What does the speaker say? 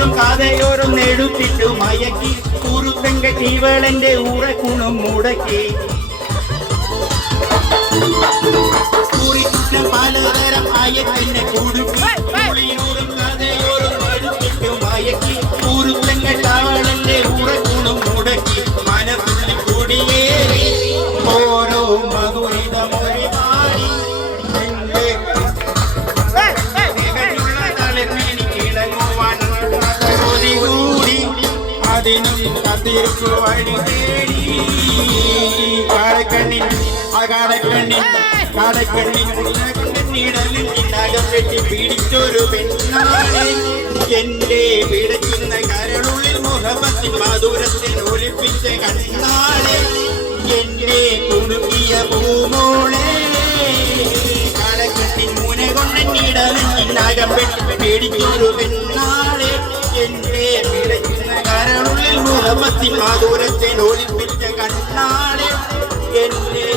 കൂറും കാതയോറും നെടുത്തിട്ടു മയക്കി കുറുത്തങ്ക ജീവളന്റെ ഉറക്കുണും മുടക്കി കുറിച്ചുറ്റം പലതരം അയക്കെന്നെ കുടുക്കി കുളിയൂറും കാതയോറും നെടുത്തിട്ടു മയക്കി കുറുത്തങ്ക ജീവളന്റെ ഉറക്കുണും മുടക്കി മനസ്സിൽ കുടിയേറി ഓരോ മധുരിത മൊഴി മാറി അതിനും കത്തിരിക്കു വഴി തേടി കടക്കണ്ണിടലിൽ നഗപ്പെട്ടി പിടിച്ചൊരു പെണ്ണാണ് എന്റെ പിടയ്ക്കുന്ന കരളുള്ളിൽ മുഹബത്തിൻ മധുരത്തിൽ ഒളിപ്പിച്ച കണ്ണാണ് എന്റെ കുടുക്കിയ പൂമോളെ കടക്കണ്ണിൻ മുന കൊണ്ടിടലിൽ നഗപ്പെട്ടി പിടിച്ചൊരു പെണ്ണാണ് എന്റെ പിടയ്ക്കുന്ന കരളുള്ളിൽ മുഹബത്തിൻ മധുരത്തിൽ ഒളിപ്പിച്ച കണ്ണാണ് എന്റെ